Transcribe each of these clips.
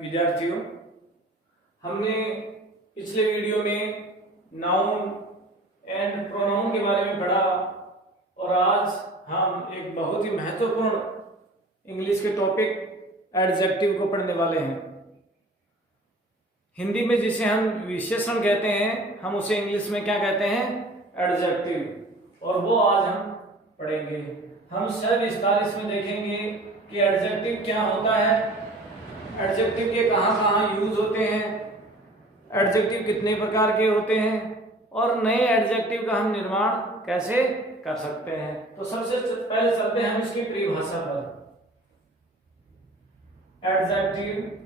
विद्यार्थियों, हमने पिछले वीडियो में नाउन एंड प्रोनाउन के बारे में पढ़ा और आज हम एक बहुत ही महत्वपूर्ण इंग्लिश के टॉपिक एडजेक्टिव को पढ़ने वाले हैं। हिंदी में जिसे हम विशेषण कहते हैं, हम उसे इंग्लिश में क्या कहते हैं? एडजेक्टिव। और वो आज हम पढ़ेंगे। हम सविस्तार इसमें देखेंगे कि एडजेक्टिव क्या होता है, एडजेक्टिव के कहाँ कहाँ यूज होते हैं, एडजेक्टिव कितने प्रकार के होते हैं और नए एडजेक्टिव का हम निर्माण कैसे कर सकते हैं। तो सबसे पहले चलते हैं हम इसकी परिभाषा पर। Adjective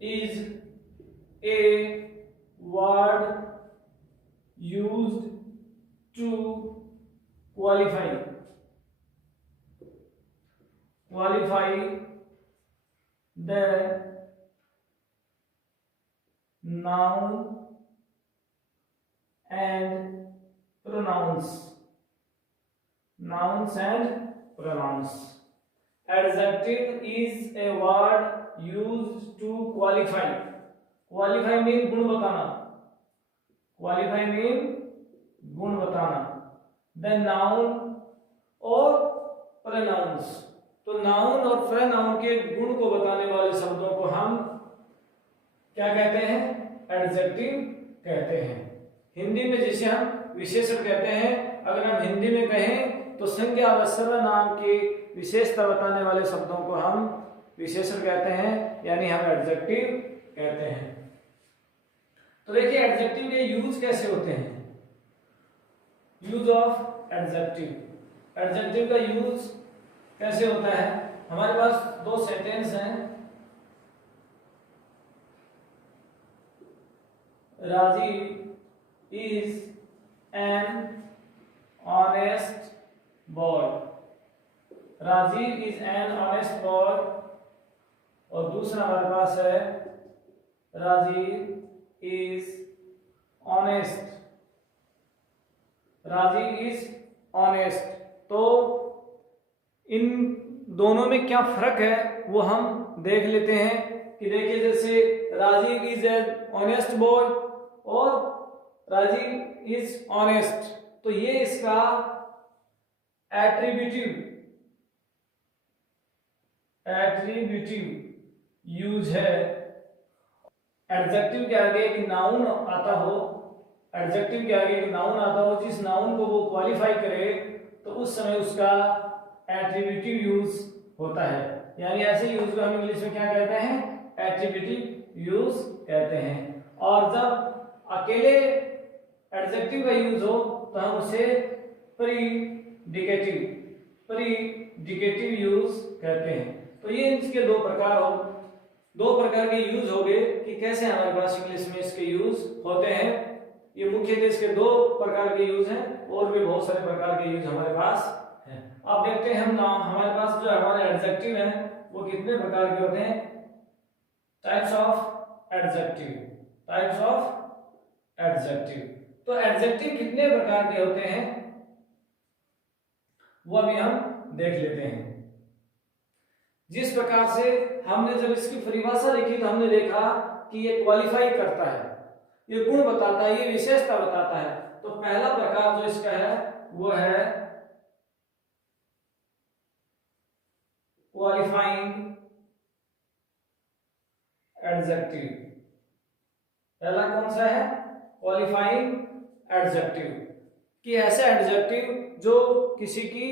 is a word used to qualify the noun and pronouns. Adjective is a word used to qualify. Qualify mean गुण बताना. Qualify mean गुण बताना. The noun और pronouns. तो noun और pronoun के गुण को बताने वाले शब्दों को हम क्या कहते हैं? Adjective कहते हैं। हिंदी में जिसे हम विशेषण कहते हैं, अगर हम हिंदी में कहें तो संज्ञा व सर्वनाम की विशेषता बताने वाले शब्दों को हम विशेषण कहते हैं, यानी हम एडजेक्टिव कहते हैं। तो देखिए एडजेक्टिव के यूज कैसे होते हैं। Use of adjective. एडजेक्टिव का यूज कैसे होता है? हमारे पास दो सेंटेंस हैं। Rajeev is an honest boy. Rajeev is an honest boy. और दूसरा हमारे पास है Rajeev is honest. Rajeev is honest. तो इन दोनों में क्या फर्क है वो हम देख लेते हैं कि देखिए जैसे Rajeev is an honest boy और राजीव इज ऑनेस्ट, तो ये इसका एट्रीब्यूटिव यूज है। एडजेक्टिव के आगे एक नाउन आता हो, एडजेक्टिव के आगे एक नाउन आता हो, जिस नाउन को वो क्वालिफाई करे तो उस समय उसका एट्रीब्यूटिव यूज होता है। यानी ऐसे यूज को हम इंग्लिश में क्या कहते हैं? एट्रीब्यूटिव यूज कहते हैं। और जब अकेले एडजेक्टिव का यूज हो तो हम उसे प्रीडिकेटिव यूज कहते हैं। तो ये इसके दो प्रकार के यूज हो गए कि कैसे हमारे पास इंग्लिश में इसके यूज होते हैं। ये मुख्यतः इसके दो प्रकार के यूज हैं, और भी बहुत सारे प्रकार के यूज हमारे पास हैं। आप देखते हैं हमारे पास जो हमारे एडजेक्टिव हैं वो कितने प्रकार के होते हैं? Types of adjective. तो एडजेक्टिव कितने प्रकार के होते हैं वो अभी हम देख लेते हैं। जिस प्रकार से हमने जब इसकी परिभाषा देखी तो हमने देखा कि ये क्वालिफाई करता है, ये गुण बताता है, ये विशेषता बताता है। तो पहला प्रकार जो इसका है वो है क्वालिफाइंग एडजेक्टिव। पहला कौन सा है? Qualifying adjective. कि ऐसे एडजेक्टिव जो किसी की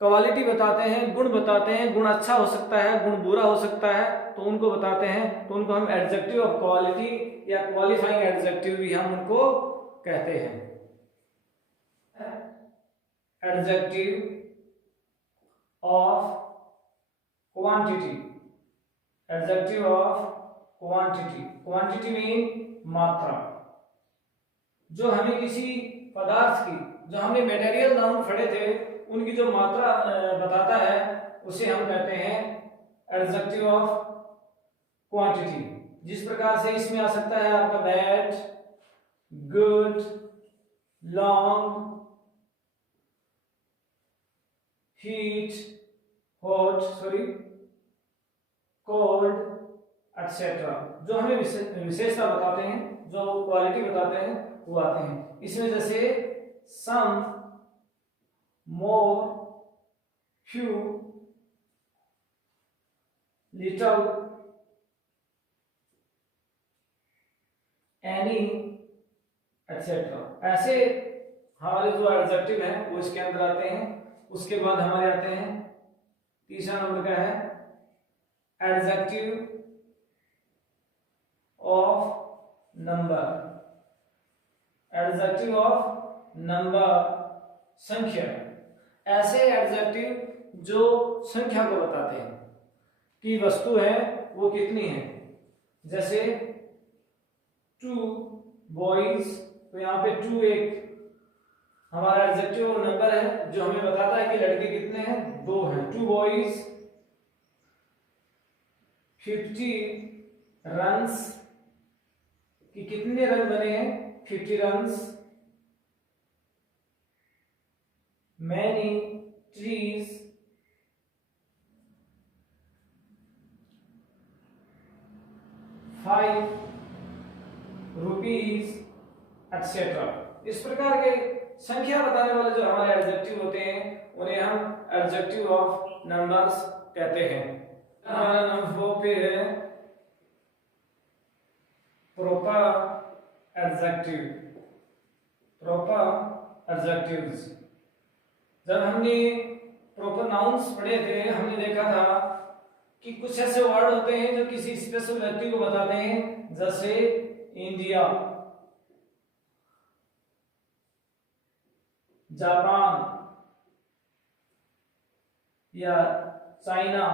क्वालिटी बताते हैं, गुण बताते हैं, गुण अच्छा हो सकता है, गुण बुरा हो सकता है, तो उनको बताते हैं, तो उनको हम एडजेक्टिव ऑफ क्वालिटी या क्वालिफाइंग एडजेक्टिव भी हम उनको कहते हैं। Adjective of quantity. Adjective of quantity mean मात्रा। जो हमें किसी पदार्थ की, जो हमने मटेरियल नाउन पढ़े थे, उनकी जो मात्रा बताता है उसे हम कहते हैं एडजेक्टिव ऑफ क्वांटिटी। जिस प्रकार से इसमें आ सकता है आपका bad, good, long, heat, hot, cold, etcetera. जो हमें विशेषता बताते हैं, जो क्वालिटी बताते हैं, वो आते हैं इसमें। जैसे सम, मोर, फ्यू, लिटल, एनी, एटसेट्रा। ऐसे हमारे जो एडजेक्टिव हैं वो इसके अंदर आते हैं। उसके बाद हमारे आते हैं, तीसरा नंबर का है adjective of number. Adjective of number, संख्या। ऐसे एडजेक्टिव जो संख्या को बताते हैं कि वस्तु है वो कितनी है। जैसे टू बॉयज, तो यहाँ पे टू एक हमारा एडजेक्टिव नंबर है जो हमें बताता है कि लड़के कितने हैं, दो हैं। टू बॉयज 50 रन्स, कि कितने रन बने हैं, 50 runs. Many trees, 5 rupees, etcetera. इस प्रकार के संख्या बताने वाले जो हमारे एडजेक्टिव होते हैं उन्हें हम एडजेक्टिव ऑफ नंबर्स कहते हैं। हमारा नंबर 4 पे है प्रॉपर एडजेक्टिव। Proper adjectives. जब हमने प्रॉपर नाउन्स पढ़े थे, हमने देखा था कि कुछ ऐसे वर्ड होते हैं जो किसी स्पेशल व्यक्ति को बताते हैं। जैसे इंडिया, जापान या चाइना।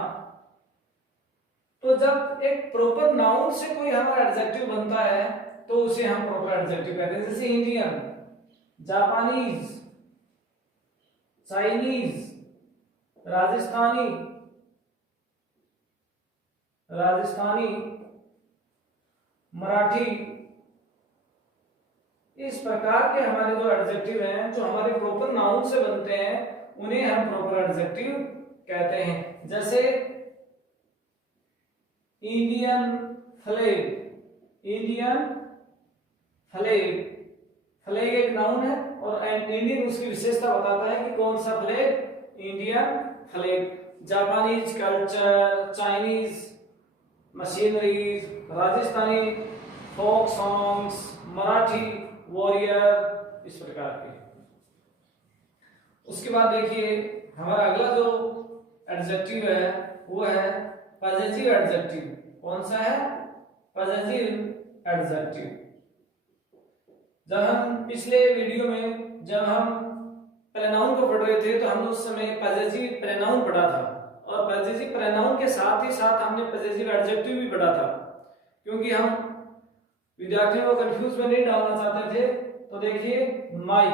तो जब एक प्रॉपर नाउन से कोई हमारा एडजेक्टिव बनता है तो उसे हम प्रॉपर एडजेक्टिव कहते हैं। जैसे Indian, Japanese, Chinese, Rajasthani, Marathi. इस प्रकार के हमारे जो एडजेक्टिव हैं जो हमारे प्रॉपर नाउन से बनते हैं उन्हें हम प्रॉपर एडजेक्टिव कहते हैं। जैसे Indian flag, Indian flag. Flag एक नाउन है और इंडियन उसकी विशेषता बताता है कि कौन सा flag, Indian flag. Japanese culture, Chinese machineries, Rajasthani folk songs, Marathi warrior, इस प्रकार के। उसके बाद देखिए हमारा अगला जो एडजेक्टिव है वो है पॉजिटिव एडजेक्टिव। कौन सा है, पॉजिटिव एडजेक्टिव। जब हम पिछले वीडियो में जब हम प्रोनाउन को पढ़ रहे थे तो हमने उस समय पॉजिटिव प्रोनाउन पढ़ा था, और पॉजिटिव प्रोनाउन के साथ ही साथ हमने पॉजिटिव एडजेक्टिव भी पढ़ा था, क्योंकि हम विद्यार्थियों को कंफ्यूज में नहीं डालना चाहते थे। तो देखिए माई,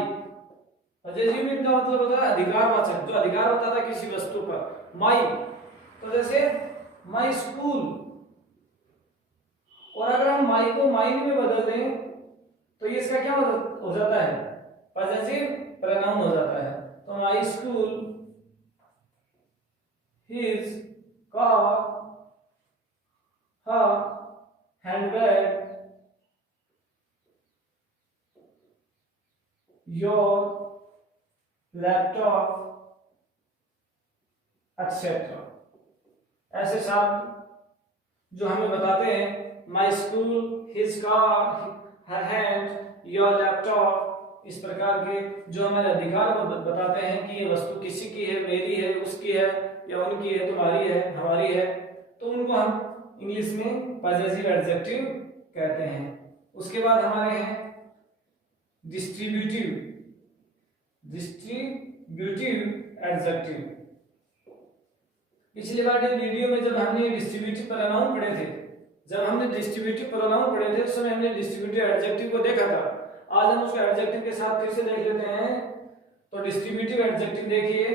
पॉजिटिव मीन का मतलब होता है अधिकारवाचक, जो अधिकार होता था किसी वस्तु पर। माई, तो जैसे माई स्कूल। और अगर हम माई को माइन में बदल दें तो ये इसका क्या हो जाता है, पॉजिटिव प्रोनाउन हो जाता है। तो my school, his car, her handbag, your laptop, etcetera. ऐसे शब्द जो हमें बताते हैं my school, his car, her hand, your laptop, इस प्रकार के जो हमारे अधिकार को बताते हैं कि ये वस्तु किसी की है, मेरी है, उसकी है, या उनकी है, तुम्हारी है, हमारी है, तो उनको हम इंग्लिश में पॉजिटिव एडजेक्टिव कहते हैं। उसके बाद हमारे हैं डिस्ट्रीब्यूटिव एडजेक्टिव। पिछली बार वीडियो में जब हमने डिस्ट्रीब्यूटिव प्रोनाउन पढ़े थे, उस समय हमने डिस्ट्रीब्यूटिव एडजेक्टिव को देखा था। आज हम उसको एडजेक्टिव के साथ फिर से देख लेते हैं। तो डिस्ट्रीब्यूटिव एडजेक्टिव देखिए,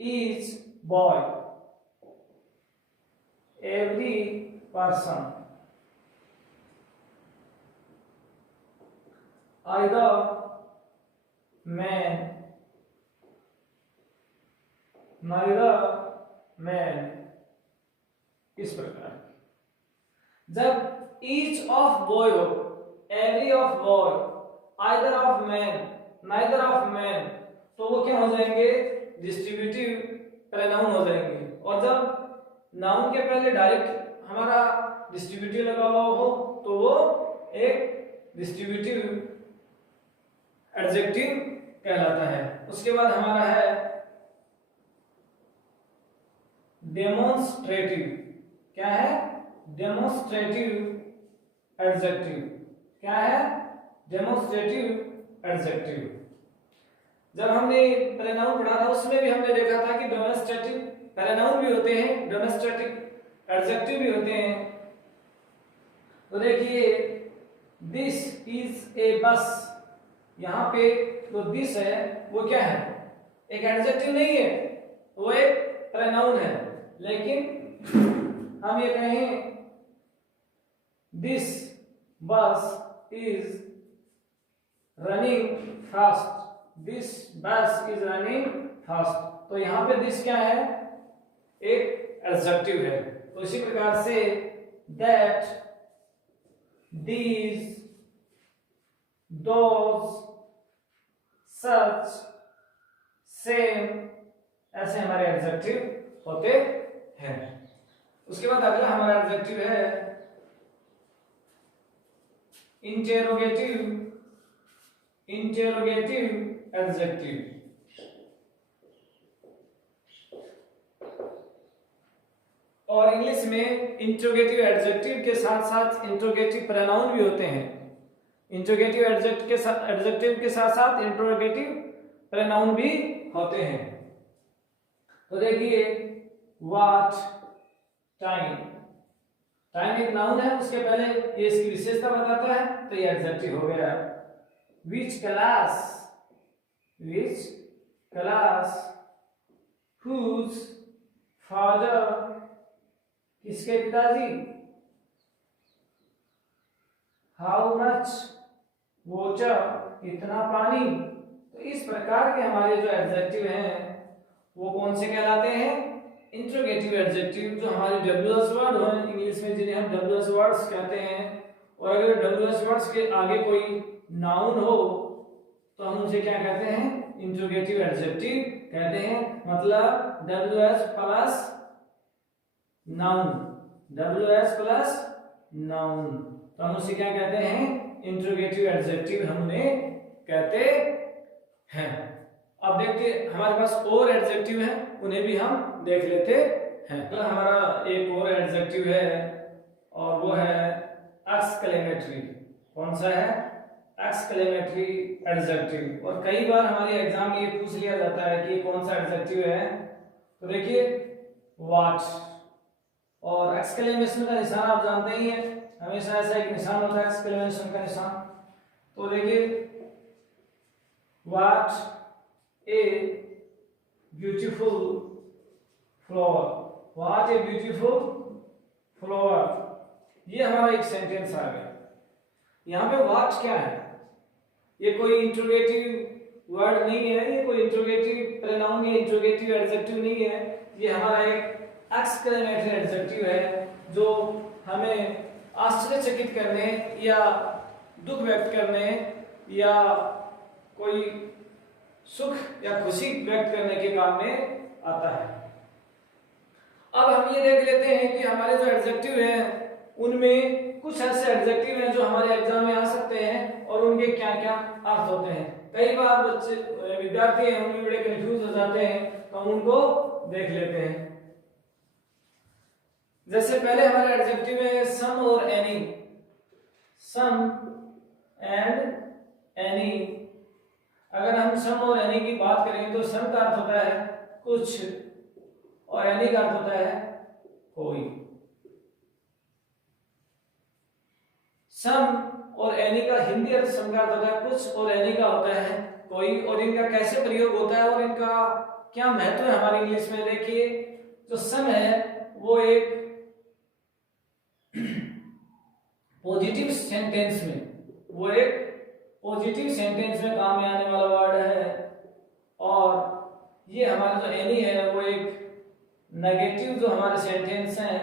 each boy, every person, either man, neither man, इस प्रकार जब ईच ऑफ बॉय हो, every of boy, either of man, neither of man, तो वो क्या हो जाएंगे, डिस्ट्रीब्यूटिव प्रोनाउन हो जाएंगे। और जब नाउन के पहले डायरेक्ट हमारा डिस्ट्रीब्यूटिव लगा हुआ हो तो वो एक डिस्ट्रीब्यूटिव एडजेक्टिव कहलाता है। उसके बाद हमारा है डेमोन्स्ट्रेटिव। क्या है, डेमोन्स्ट्रेटिव एडजेक्टिव। क्या है, डेमोन्स्ट्रेटिव एडजेक्टिव। जब हमने प्रोनाउन पढ़ा था उसमें भी हमने देखा था कि डेमोन्स्ट्रेटिव प्रोनाउन भी होते हैं, डेमोन्स्ट्रेटिव एडजेक्टिव भी होते हैं। तो देखिए दिस इज ए बस, यहाँ पे जो दिस है वो क्या है, एक एडजेक्टिव नहीं है, वो एक प्रोनाउन है। लेकिन हम ये कहें दिस बस इज रनिंग फास्ट, दिस बस इज रनिंग फास्ट, तो यहाँ पे दिस क्या है, एक एडजेक्टिव है। तो इसी प्रकार say that, these, those, such, same, ऐसे हमारे एडजेक्टिव होते हैं। उसके बाद अगला हमारा एडजेक्टिव है इंटेरोगेटिव, इंटेरोगेटिव एडजेक्टिव। और इंग्लिश में इंट्रोगेटिव एडजेक्टिव के साथ साथ इंट्रोगेटिव प्रोनाउन भी होते हैं। इंट्रोगेटिव एडजेक्टिव के साथ साथ इंट्रोगेटिव प्रोनाउन भी होते हैं। तो देखिए व्हाट, टाइम, टाइम एक नाउन है, उसके पहले ये इसकी विशेषता बताता है तो ये एडजेक्टिव हो गया। Which class, which class, whose father, किसके पिताजी, हाउ मच, वोटर, कितना पानी। तो इस प्रकार के हमारे जो एडजेक्टिव हैं वो कौन से कहलाते हैं, इंट्रोगेटिव एडजेक्टिव, जो हमारे डब्ल्यूएस वर्ड हो इंग्लिश में, जिन्हें हम डब्ल्यूएस वर्ड्स कहते हैं। और अगर डब्ल्यूएस वर्ड्स के आगे कोई नाउन हो तो हम उसे क्या कहते हैं, इंट्रोगेटिव एडजेक्टिव कहते हैं। मतलब WS plus noun, WS plus noun, तो हम उसे क्या कहते हैं, इंट्रोगेटिव एडजेक्टिव हम उन्हें कहते हैं। अब देखते हमारे पास और एडजेक्टिव है, उन्हें भी हम देख लेते हैं। तो हमारा एक और एडजेक्टिव है और वो है एक्सक्लेमेटरी। कौन सा है, एक्सक्लेमेटरी एडजेक्टिव। और कई बार हमारे एग्जाम में ये पूछ लिया जाता है कि ये कौन सा एडजेक्टिव है। तो देखिए व्हाट, और एक्सक्लेमेशन का निशान आप जानते ही हैं, हमेशा ऐसा एक निशान होता है एक्सक्लेमेशन का निशान। तो देखिए what a beautiful flower, what a beautiful flower, ये हमारा एक सेंटेंस आ गया। यहाँ पे व्हाट क्या है, ये कोई इंट्रोगेटिव वर्ड नहीं है, ये कोई इंट्रोगेटिव प्रोनाउन या इंट्रोगेटिव एडजेक्टिव नहीं है, ये हमारा एक एक्सक्लेमेटरी एडजेक्टिव है जो हमें आश्चर्यचकित करने या दुख व्यक्त करने या कोई सुख या खुशी व्यक्त करने के काम में आता है। अब हम ये देख लेते हैं कि हमारे जो एडजेक्टिव हैं उनमें कुछ ऐसे एडजेक्टिव हैं जो हमारे एग्जाम में आ सकते हैं और उनके क्या क्या अर्थ होते हैं। कई बार बच्चे विद्यार्थी हैं उनमें बड़े कंफ्यूज हो जाते हैं, तो हम उनको देख लेते हैं। जैसे पहले हमारा एडजेक्टिव है सम और एनी, सम एंड एनी। अगर हम सम और एनी की बात करें तो सम का अर्थ होता है कुछ और एनी का अर्थ होता है कोई। सम और एनी का हिंदी अर्थ सम का अर्थ होता है कुछ और एनी का होता है कोई। और इनका कैसे प्रयोग होता है और इनका क्या महत्व है हमारी इंग्लिश में। देखिए जो सम है वो एक पॉजिटिव सेंटेंस में, वो एक पॉजिटिव सेंटेंस में काम में आने वाला वर्ड है। और ये हमारा जो एनी है वो एक नेगेटिव जो हमारे सेंटेंस हैं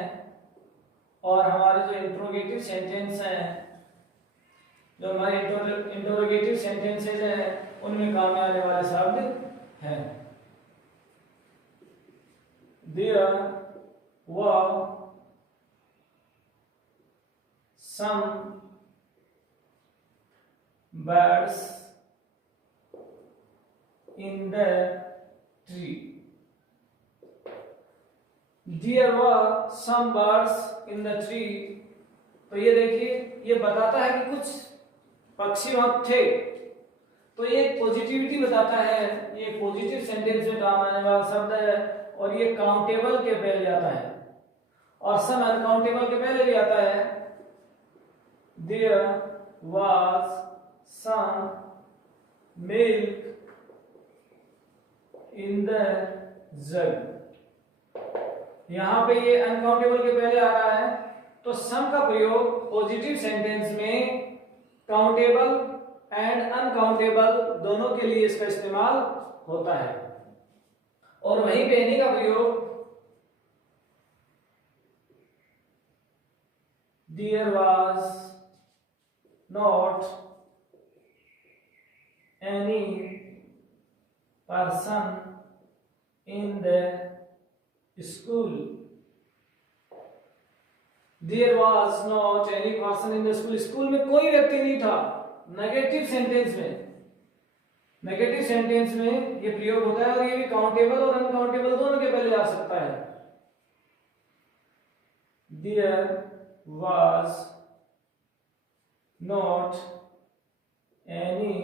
और हमारे जो इंट्रोगेटिव सेंटेंस हैं, जो हमारे इंट्रोगेटिव सेंटेंसेज हैं, उनमें काम में आने वाले शब्द हैं। There were some birds in the tree. There were some birds in the tree. तो ये देखिए, ये बताता है कि कुछ पक्षी वहां थे, तो ये पॉजिटिविटी बताता है, ये पॉजिटिव सेंटेंस में काम आने वाला शब्द है, और ये काउंटेबल के पहले आता है, और सम अनकाउंटेबल के पहले भी आता है। There was some milk in the jug. यहां पे ये अनकाउंटेबल के पहले आ रहा है, तो सम का प्रयोग पॉजिटिव सेंटेंस में काउंटेबल एंड अनकाउंटेबल दोनों के लिए इसका इस्तेमाल होता है। और वहीं पे एनी का प्रयोग There was not any person in the school. There was not any person in the school. School में कोई व्यक्ति नहीं था। नेगेटिव सेंटेंस में, नेगेटिव सेंटेंस में ये प्रयोग होता है, और ये भी काउंटेबल और अनकाउंटेबल दोनों के पहले आ सकता है। There was not any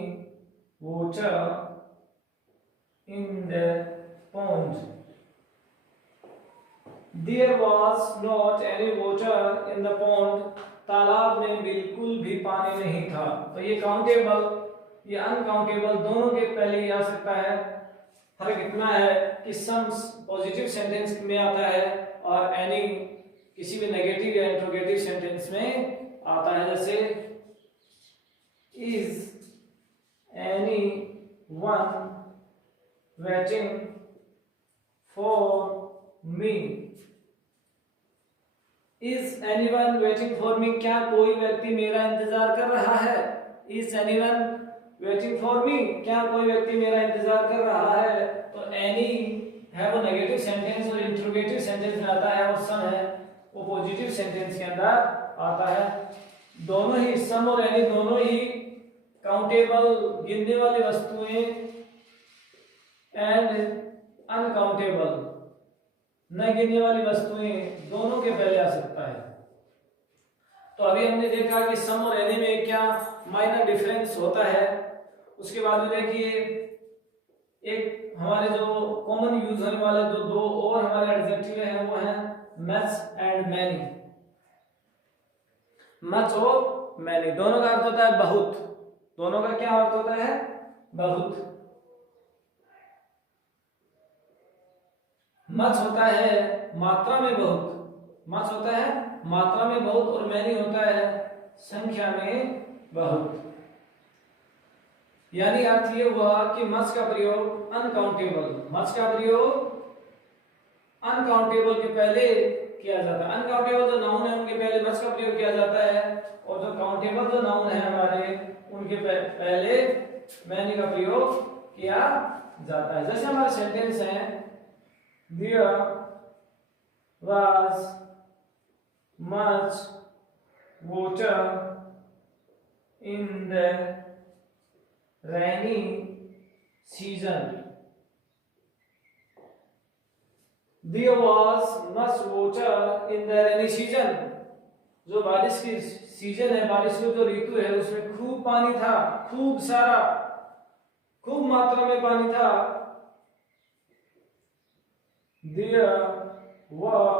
water in the pond. There was not any water in the pond. तालाब में बिल्कुल भी पानी नहीं था। तो ये काउंटेबल, ये अनकाउंटेबल दोनों के पहले ही आ सकता है। फर्क इतना है कि सम पॉजिटिव सेंटेंस में आता है और एनी किसी भी नेगेटिव या इंट्रोगेटिव सेंटेंस में आता है। जैसे is any one waiting for me. Is anyone waiting for me, क्या कोई व्यक्ति मेरा इंतजार कर रहा है। Is anyone waiting for me, क्या कोई व्यक्ति मेरा इंतजार कर रहा है। तो एनी है वो नेगेटिव सेंटेंस और इंट्रोगेटिव सेंटेंस में आता है, और सम है वो पॉजिटिव सेंटेंस के अंदर आता है। दोनों ही सम और एनी दोनों ही काउंटेबल गिनने वाली वस्तुएं एंड अनकाउंटेबल न गिनने वाली वस्तुएं दोनों के पहले आ सकता है। तो अभी हमने देखा कि सम और एनी में क्या माइनर डिफरेंस होता है। उसके बाद में देखिए एक हमारे जो कॉमन यूज होने वाले दो और हमारे एडजेक्टिव हैं, वो हैं मच एंड मैनी। मच और मैनी दोनों का अर्थ होता है बहुत। दोनों का क्या अर्थ होता है? बहुत। मच होता है मात्रा में बहुत, मच होता है मात्रा में बहुत, और मैनी होता है संख्या में बहुत। यानी अर्थ ये हुआ कि मच का प्रयोग अनकाउंटेबल, मच का प्रयोग अनकाउंटेबल के पहले किया जाता है। अनकाउंटेबल जो नाउन है उनके पहले मच का प्रयोग किया जाता है, और जो काउंटेबल जो नाउन है हमारे उनके पहले मैनी का प्रयोग किया जाता है। जैसे हमारे सेंटेंस है There was much water in the rainy season. There was much water in the rainy season. जो बारिश की सीजन है, बारिश की जो ऋतु है, उसमें खूब पानी था, खूब सारा, खूब मात्रा में पानी था। There were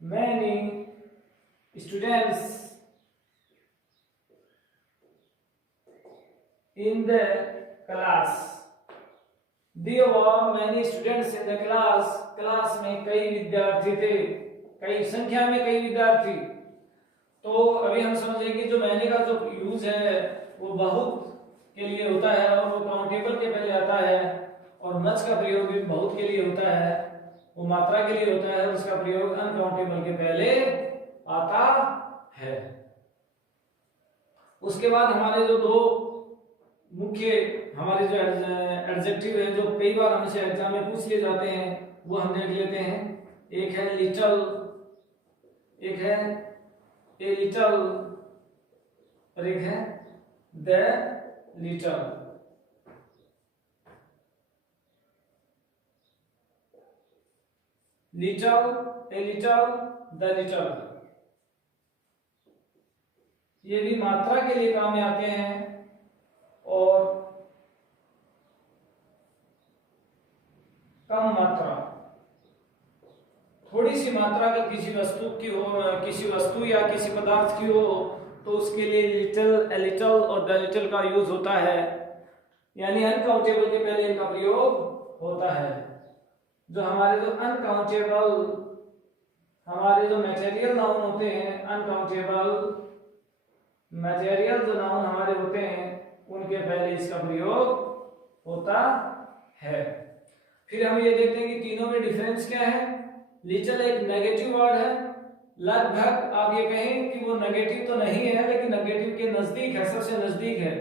many students in the class. There were many students in the class. Class में कई विद्यार्थी थे, कई संख्या में कई विद्यार्थी। तो अभी हम समझे कि जो मैंने का जो यूज है वो बहुत के लिए होता है, और वो काउंटेबल के पहले आता है, और मच का प्रयोग भी बहुत के लिए होता है, वो मात्रा के लिए होता है, उसका प्रयोग अनकाउंटेबल के पहले आता उसके बाद हमारे जो दो मुख्य हमारे जो एडजेक्टिव है जो कई बार हमसे एग्जाम में पूछ लिए जाते हैं वो हम देख लेते हैं। एक है लिटल, एक है ए लिटल और एक है the little. Little, a little, the little, ये भी मात्रा के लिए काम में आते हैं और कम मात्रा, थोड़ी सी मात्रा अगर किसी वस्तु की हो, किसी वस्तु या किसी पदार्थ की हो तो उसके लिए लिटिल, ए लिटिल और द लिटिल का यूज होता है, यानी अनकाउंटेबल के पहले इनका प्रयोग होता है। जो हमारे जो अनकाउंटेबल, हमारे जो मटेरियल नाउन होते हैं, अनकाउंटेबल मटेरियल जो नाउन हमारे होते हैं उनके पहले इसका प्रयोग होता है। फिर हम ये देखते हैं कि तीनों में डिफरेंस क्या है। लिटिल एक नेगेटिव वर्ड है, लगभग आप ये कहें कि वो नेगेटिव तो नहीं है लेकिन नेगेटिव के नजदीक है, सबसे नजदीक है।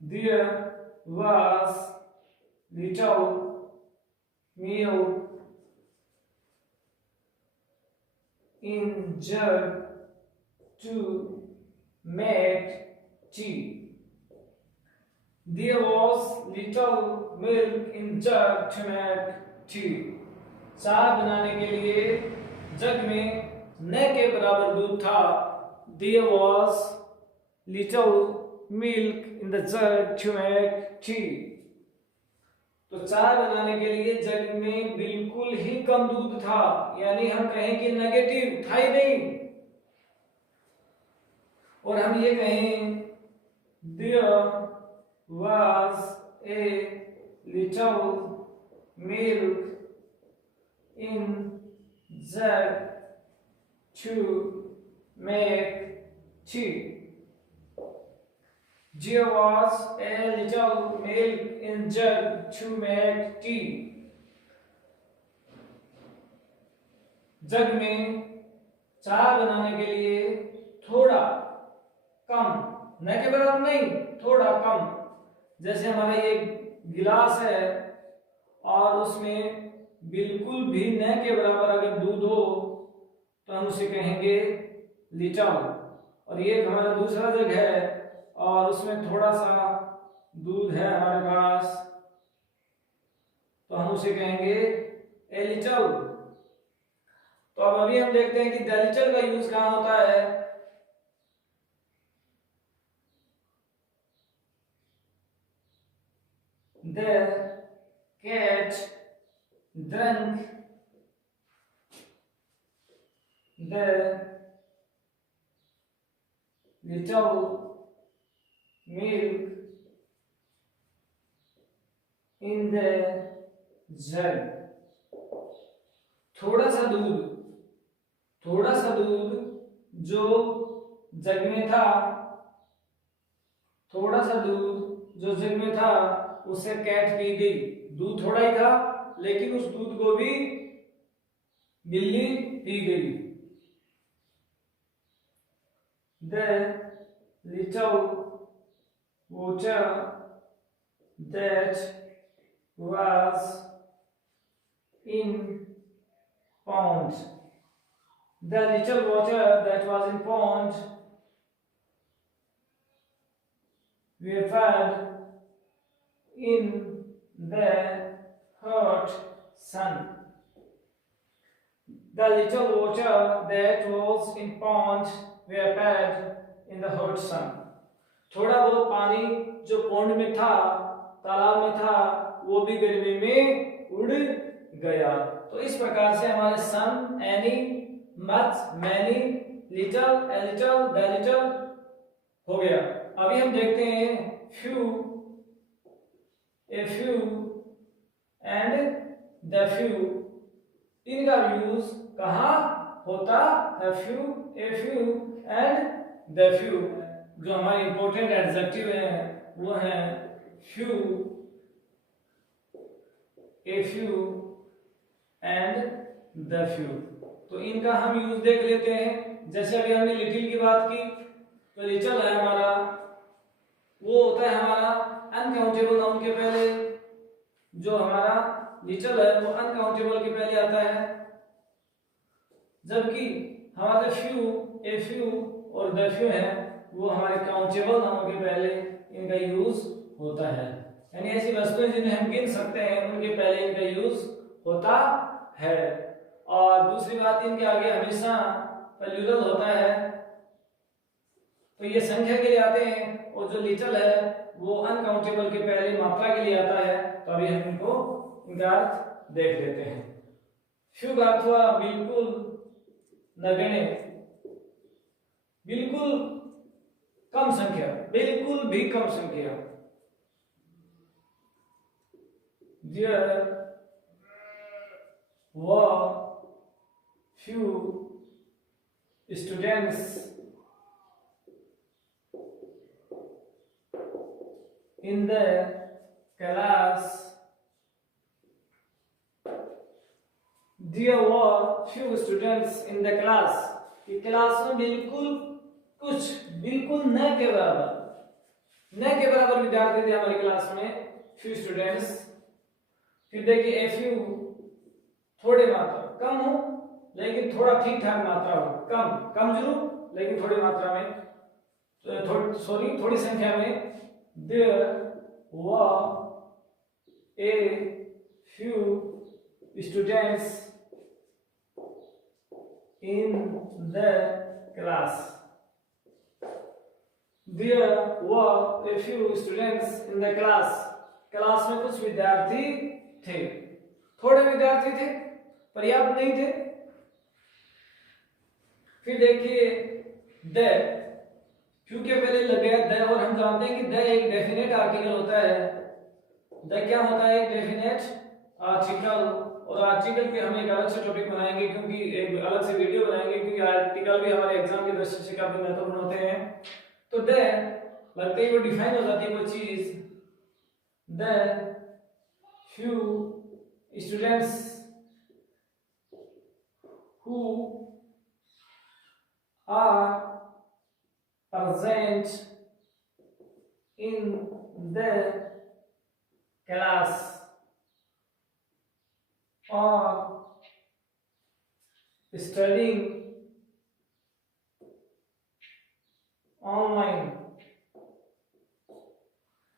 There was little milk in jug to make tea. There was little milk in jug to make tea. चाय बनाने के लिए जग में न के बराबर दूध था। There was little milk in the jug to make tea. तो चाय बनाने के लिए जग में बिल्कुल ही कम दूध था, यानी हम कहें कि नेगेटिव था ही नहीं। और हम ये कहें there was a little milk in jug to make tea. There was a little milk in jug to make tea. जग में चाय बनाने के लिए थोड़ा कम, न के बराबर नहीं, थोड़ा कम। जैसे हमारा ये गिलास है और उसमें बिल्कुल भी न के बराबर अगर दूध हो तो हम उसे कहेंगे लिटिल। और ये हमारा दूसरा जग है और उसमें थोड़ा सा दूध है हमारे पास तो हम उसे कहेंगे ए लिटिल। तो अब अभी हम देखते हैं कि द लिटिल का यूज कहां होता है। The cat drank the little milk in the jug. थोड़ा सा दूध जो जग में था, थोड़ा सा दूध जो जग में था उसे कैट पी गई। दूध थोड़ा ही था लेकिन उस दूध को भी बिल्ली पी गई। The little water that was in pond. The little water that was in pond were fed in the hot sun. The little water that was in pond were fed in the hot sun. थोड़ा बहुत पानी जो pond में था, तालाब में था, वो भी गर्मी में उड़ गया। तो इस प्रकार से हमारे some, any, much, many, little, a little, the little हो गया। अभी हम देखते हैं few, a few and the few. इनका यूज कहाँ होता है? Few, a few and the few. जो हमारे इंपॉर्टेंट एडजेक्टिव हैं वो हैं few, a few and the few. तो इनका हम यूज देख लेते हैं। जैसे अभी हमने लिटिल की बात की तो लिटल है हमारा, वो होता है हमारा अनकाउंटेबल नाउन के पहले। जो हमारा लिटल है वो अनकाउंटेबल के पहले आता है, जबकि हमारा फ्यू, ए फ्यू और द फ्यू है वो हमारे काउंटेबल नाउन के पहले इनका यूज होता है। यानी ऐसी वस्तुएं जिन्हें हम गिन सकते हैं उनके पहले इनका यूज होता है। और दूसरी बात, इनके आगे हमेशा प्लूरल होता है, तो ये संख्या के लिए आते हैं, और जो लिटल है वो अनकाउंटेबल के पहले मात्रा के लिए आता है। तो अभी हम इनको इनका अर्थ देख लेते हैं। फ्यू का अर्थ हुआ बिल्कुल, नगण्य, बिल्कुल कम संख्या, बिल्कुल भी कम संख्या। There were few students in the class. There were few students in the class. कि क्लास में बिल्कुल कुछ, बिल्कुल न के बराबर, न के बराबर विद्यार्थी थे हमारी क्लास में, few students। फिर देखिए ए फ्यू, थोड़े मात्रा, कम हो लेकिन थोड़ा ठीक ठाक मात्रा हो, कम कम जरूर लेकिन थोड़ी मात्रा में, थोड़ी संख्या में। There were a few students in the class. There were a few students in the class. Class में कुछ विद्यार्थी थे, थोड़े विद्यार्थी थे, पर्याप्त नहीं थे। फिर देखिए द, फ्यू के पहले लग गया द, और हम जानते हैं कि द एक डेफिनेट आर्टिकल होता है। द क्या होता है? एक डेफिनेट आर्टिकल। और आर्टिकल पे हम एक अलग से टॉपिक बनाएंगे, क्योंकि एक अलग से वीडियो बनाएंगे, क्योंकि आर्टिकल भी हमारे एग्जाम की दृष्टि से काफी महत्वपूर्ण होते हैं। तो द लगते ही वो डिफाइन हो जाती है वो चीज। The few students who are present in the class are studying online।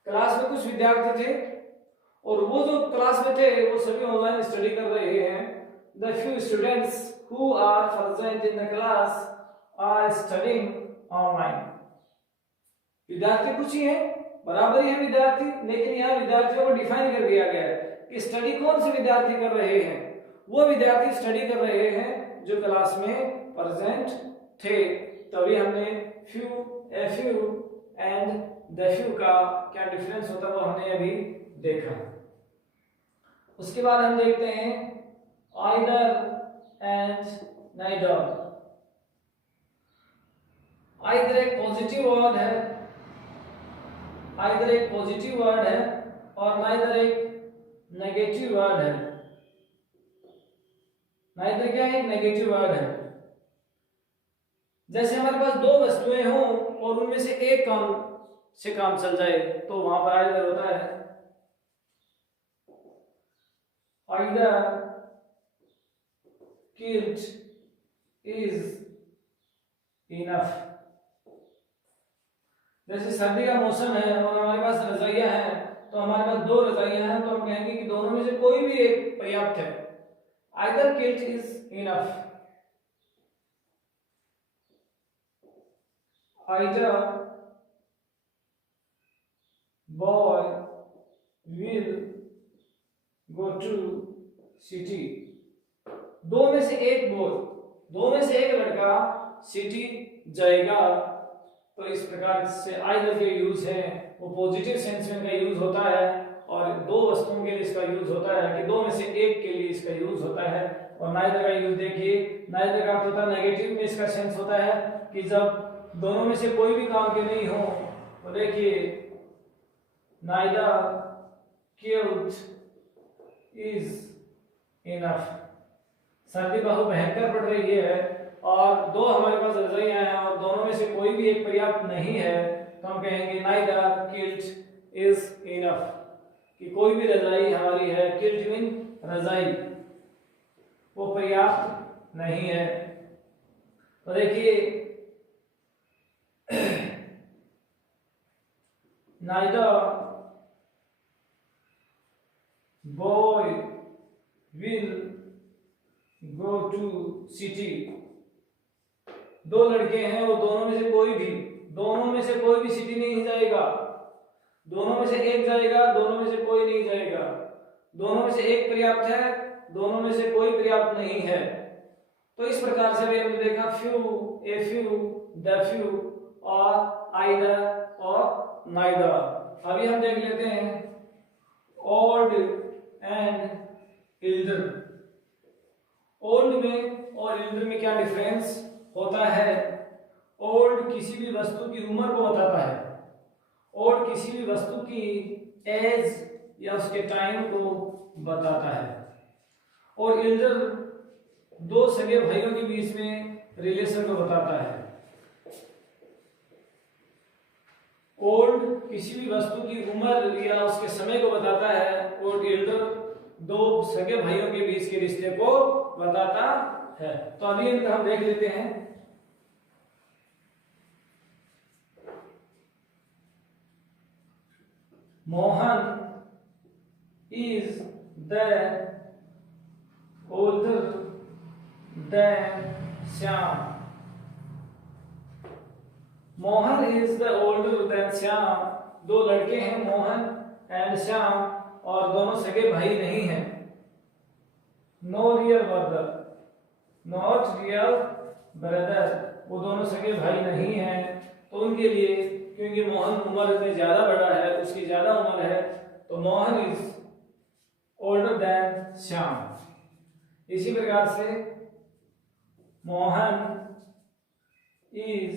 Class में कुछ विद्यार्थी थे और वो जो क्लास में थे वो सभी ऑनलाइन स्टडी कर रहे हैं। The few students who are present in the class are studying online। विद्यार्थी कुछ ही हैं, बराबर ही है विद्यार्थी, लेकिन यहाँ विद्यार्थियों को डिफाइन कर दिया गया है कि स्टडी कौन से विद्यार्थी कर रहे हैं। वो विद्यार्थी स्टडी कर रहे हैं जो क्लास में प्रेजेंट थे। तभी हमने few, a few and the few का क्या डिफरेंस होता है वो हमने अभी देखा। उसके बाद हम देखते हैं आइदर एंड नाइदर। आइदर एक पॉजिटिव वर्ड है, आइदर एक पॉजिटिव वर्ड है और नाइदर एक नेगेटिव वर्ड है। नाइदर क्या है? एक नेगेटिव वर्ड है। जैसे हमारे पास दो वस्तुएं हों और उनमें से एक काम चल जाए तो वहां पर आइदर होता है either kilt is enough। जैसे सर्दी का मौसम है और हमारे पास रजाइयां हैं, तो हमारे पास दो रजाइयां हैं, तो हम कहेंगे कि दोनों में से कोई भी एक पर्याप्त है। either kilt is enough। either boy will go to city। दो में से एक बोल, दो में से एक लड़का सिटी जाएगा। तो इस प्रकार से आइदर के यूज है वो पॉजिटिव सेंस में का यूज होता है, और दो वस्तुओं के लिए इसका यूज होता है कि दो में से एक के लिए इसका यूज होता है। और नाइदर का यूज देखिए, नाइदर का अर्थ होता है नेगेटिव में इसका सेंस होता है कि जब दोनों में से कोई भी काम के नहीं हो। तो देखिए नाइदर किल्ट इज इनफ। सर्दी बहुत भयंकर पड़ रही है और दो हमारे पास रजाइयां हैं और दोनों में से कोई भी एक पर्याप्त नहीं है, तो हम कहेंगे नाइदर किल्ट इज इनफ, कि कोई भी रजाई हमारी है, किल्ट मीन रजाई, वो पर्याप्त नहीं है। तो देखिए neither boy will go to city, दो लड़के हैं वो दोनों में से कोई भी सिटी नहीं जाएगा, दोनों में से एक जाएगा, दोनों में से कोई नहीं जाएगा, दोनों में से एक पर्याप्त है, दोनों में से कोई पर्याप्त नहीं है। तो इस प्रकार से भी हमने देखा few, a few, the few और आइदर और नाइदर। अभी हम देख लेते हैं ओल्ड एंड इल्डर। ओल्ड में और इल्डर में क्या डिफरेंस होता है? ओल्ड किसी भी वस्तु की उम्र को बताता है, ओल्ड किसी भी वस्तु की एज या उसके टाइम को बताता है, और इल्डर दो सगे भाइयों के बीच में रिलेशन को बताता है। ओल्ड किसी भी वस्तु की उम्र या उसके समय को बताता है, और इल्डर दो सगे भाइयों के बीच के रिश्ते को बताता है। तो अभी इनका हम देख लेते हैं। Mohan is the older than Shyam. Mohan is the older than Shyam, दो लड़के हैं मोहन एंड श्याम, और दोनों सगे भाई नहीं हैं। No real brother, not real brother, वो दोनों सगे भाई नहीं हैं। तो उनके लिए, क्योंकि मोहन उम्र में ज्यादा बड़ा है, उसकी ज्यादा उम्र है, तो Mohan is older than Shyam. इसी प्रकार से Mohan is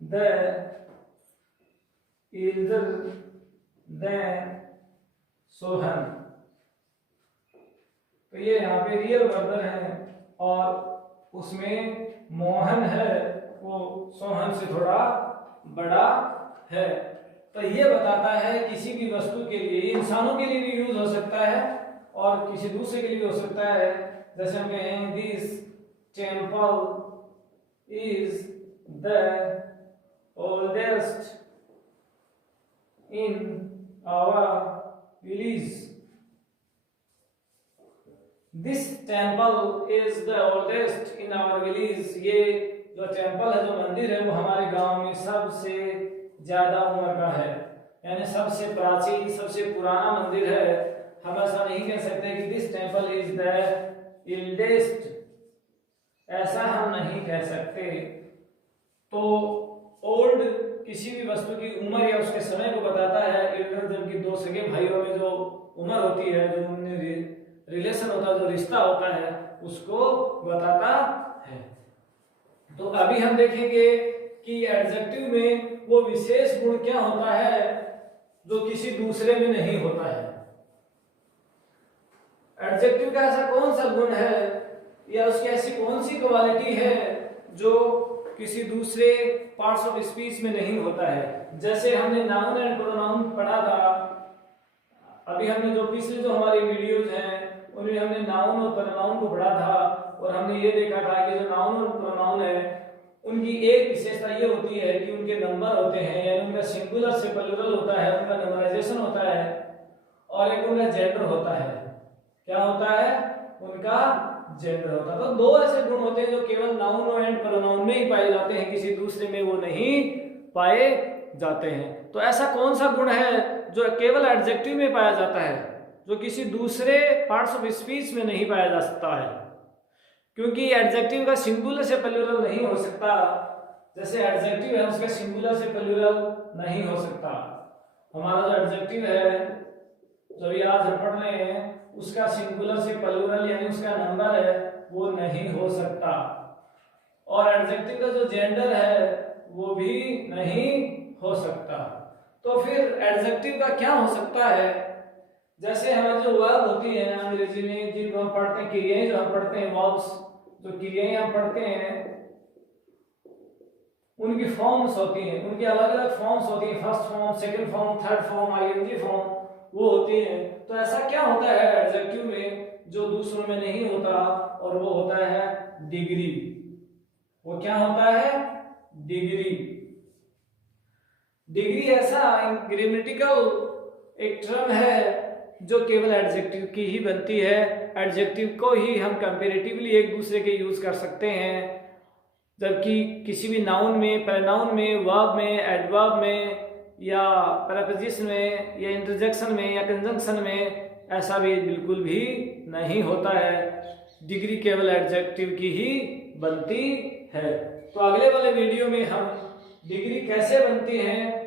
the elder than Sohan. तो ये यहाँ पे रियल ब्रदर है और उसमें मोहन है वो सोहन से थोड़ा बड़ा है। तो ये बताता है किसी भी वस्तु के लिए, इंसानों के लिए भी यूज हो सकता है और किसी दूसरे के लिए भी हो सकता है। जैसे हम कहें this temple is the oldest in our village. This temple is the oldest in our village. ये जो टेम्पल है, जो मंदिर है, वो हमारे गांव में सबसे ज्यादा उम्र का है, यानी सबसे प्राचीन, सबसे पुराना मंदिर है। हम ऐसा नहीं कह सकते कि दिस टेम्पल इज द इल्डेस्ट, ऐसा हम नहीं कह सकते। तो ओल्ड किसी भी वस्तु की उम्र या उसके समय को बताता है, इल्डर जबकि दो सगे भाइयों में जो उम्र होती है, जो उनमें रिलेशन होता है, जो रिश्ता होता है, उसको बताता है। तो अभी हम देखेंगे कि एडजेक्टिव में वो विशेष गुण क्या होता है जो किसी दूसरे में नहीं होता है। एडजेक्टिव का ऐसा कौन सा गुण है या उसकी ऐसी कौन सी क्वालिटी है जो किसी दूसरे पार्ट्स ऑफ स्पीच में नहीं होता है। जैसे हमने नाउन एंड प्रोनाउन पढ़ा था, अभी हमने जो पिछले जो हमारी वीडियोज हैं उनमें हमने नाउन और प्रोनाउन को पढ़ा था, और हमने ये देखा था कि जो नाउन और प्रोनाउन है उनकी एक विशेषता ये होती है कि उनके नंबर होते हैं, यानी उनका सिंगुलर से प्लूरल होता है, उनका नंबराइजेशन होता है, और एक उनका जेंडर होता है। क्या होता है? उनका जेंडर होता है। तो दो ऐसे गुण होते हैं जो केवल नाउन एंड प्रोनाउन में ही पाए जाते हैं, किसी दूसरे में वो नहीं पाए जाते हैं। तो ऐसा कौन सा गुण है जो केवल एडजेक्टिव में पाया जाता है, जो किसी दूसरे पार्ट्स ऑफ स्पीच में नहीं पाया जा सकता है? क्योंकि एडजेक्टिव का सिंगुलर से प्लूरल नहीं हो सकता। जैसे एडजेक्टिव है उसका सिंगुलर से प्लूरल नहीं हो सकता। हमारा जो एडजेक्टिव है जो भी आज हम पढ़ रहे हैं उसका सिंगुलर से प्लूरल यानी उसका नंबर है वो नहीं हो सकता, और एडजेक्टिव का जो जेंडर है वो भी नहीं हो सकता। तो फिर एडजेक्टिव का क्या हो सकता है? जैसे हमारी जो वर्ब होती है अंग्रेजी में, जिनको हम पढ़ते हैं, क्रियाएं जो हम पढ़ते हैं वर्ब्स, जो क्रियाएं हम पढ़ते हैं उनकी फॉर्म्स होती हैं, उनकी अलग अलग फॉर्म्स होती हैं, first form, second form, third form, ING form, वो होती है। तो ऐसा क्या होता है एडजेक्टिव में जो दूसरों में नहीं होता, और वो होता है डिग्री। वो क्या होता है? डिग्री। डिग्री ऐसा ग्रामेटिकल एक टर्म है जो केवल एडजेक्टिव की ही बनती है। एडजेक्टिव को ही हम कंपैरेटिवली एक दूसरे के यूज कर सकते हैं, जबकि किसी भी नाउन में, प्रोनाउन में, वर्ब में, एडवर्ब में, या प्रीपोजिशन में, या इंटरजेक्शन में, या कंजंक्शन में ऐसा भी बिल्कुल भी नहीं होता है। डिग्री केवल एडजेक्टिव की ही बनती है। तो अगले वाले वीडियो में हम डिग्री कैसे बनती है,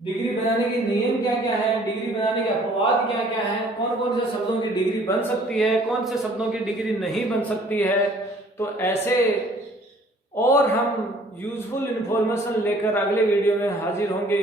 डिग्री बनाने के नियम क्या क्या है, डिग्री बनाने के अपवाद क्या क्या है, कौन कौन से शब्दों की डिग्री बन सकती है, कौन से शब्दों की डिग्री नहीं बन सकती है, तो ऐसे और हम यूजफुल इंफॉर्मेशन लेकर अगले वीडियो में हाजिर होंगे।